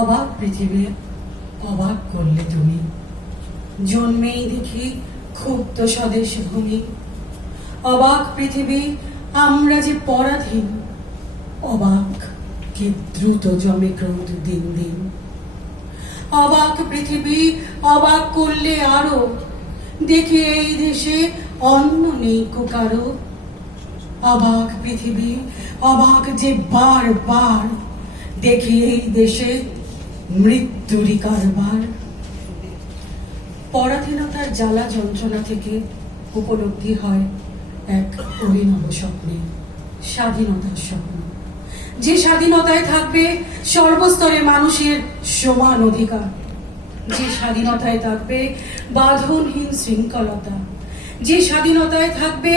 অবাক পৃথিবী, অবাক করলে তুমি, জন্মেই দেখি ক্ষুব্ধ স্বদেশ ভূমি। অবাক পৃথিবী, আমরা যে পরাধীন, অবাক কি দ্রুত জমে ক্রোধ দিন দিন। অবাক পৃথিবী, অবাক করলে আরো, দেখি এই দেশে অন্ন নেই কো কারো। অবাক পৃথিবী, অবাক যে বারবার, দেখি এই দেশে মৃত্যুরই কারবার। পরাধীনতার জ্বালা যন্ত্রণা থেকে উপলব্ধি হয় এক অভিনব স্বপ্নে, স্বাধীনতার স্বপ্ন। যে স্বাধীনতায় থাকবে সর্বস্তরে মানুষের সমান অধিকার, যে স্বাধীনতায় থাকবে বাঁধনহীন শৃঙ্খলতা, যে স্বাধীনতায় থাকবে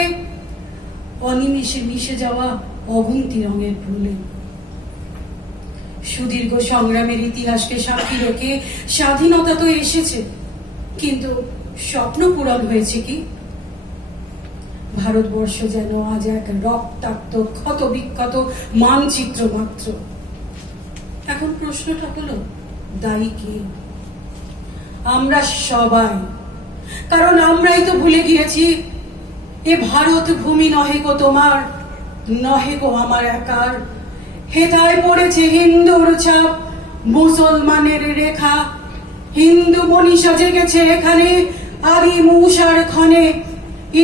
অনিমেষে মিশে যাওয়া অগুন্তি রঙের ফুলে। সুদীর্ঘ সংগ্রামের ইতিহাসকে সাক্ষী রেখে স্বাধীনতা তো এসেছে, কিন্তু স্বপ্ন পূরণ হয়েছে কি? ভারতবর্ষ যেন আজ এক রক্তাক্ত ক্ষত বিক্ষত মানচিত্র মাত্র। এখন প্রশ্নটা হলো, দায়ী কে? আমরা সবাই। কারণ আমরাই তো ভুলে গিয়েছি এ ভারত ভূমি নহে গো তোমার, নহে গো আমার একার। হেথায় পড়েছে হিন্দুর ছাপ, মুসলমানের রেখা। হিন্দু মনীষা জেগেছে এখানে আদি মূষার ক্ষণে।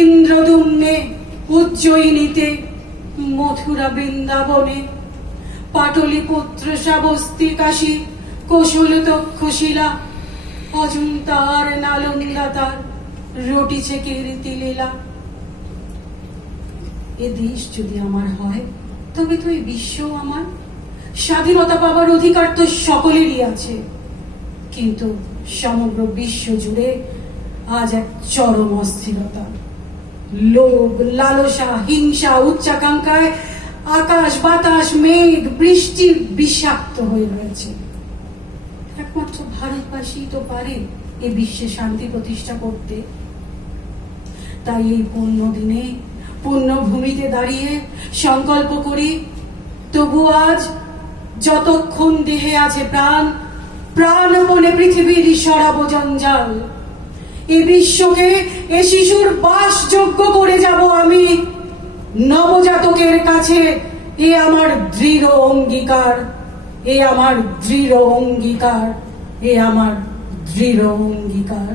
ইন্দ্রদুম্নে, উজ্জয়িনীতে, মথুরা বৃন্দাবনে, পাটলিপুত্র শ্রাবস্তি কাশী, কৌশল তক্ষশিলা, অজন্তা আর নালন্দা তার রটিছে কীর্তি লীলা। এ দেশ যদি আমার হয়, তবে তো এই বিশ্ব আমার। স্বাধীনতা পাবার অধিকার তো সকলেরই আছে, কিন্তু সমগ্র বিশ্ব জুড়ে আজ এক চরম অস্থিরতা। লোভ, লালসা, হিংসা, উচ্চাকাঙ্ক্ষায় আকাশ বাতাস মেঘ বৃষ্টি বিষাক্ত হয়ে রয়েছে। একমাত্র ভারতবাসী তো পারে এ বিশ্বে শান্তি প্রতিষ্ঠা করতে। তাই এই পুণ্য দিনে, পুণ্যভূমিতে দাঁড়িয়ে সংকল্প করি, তবু আজ যতক্ষণ দেহে আছে প্রাণ, প্রাণপণে পৃথিবীর সরাবো জঞ্জাল। এ বিশ্বকে এ শিশুর বাসযোগ্য করে যাব আমি। নবজাতকের কাছে এ আমার দৃঢ় অঙ্গীকার, এ আমার দৃঢ় অঙ্গীকার, এ আমার দৃঢ় অঙ্গীকার।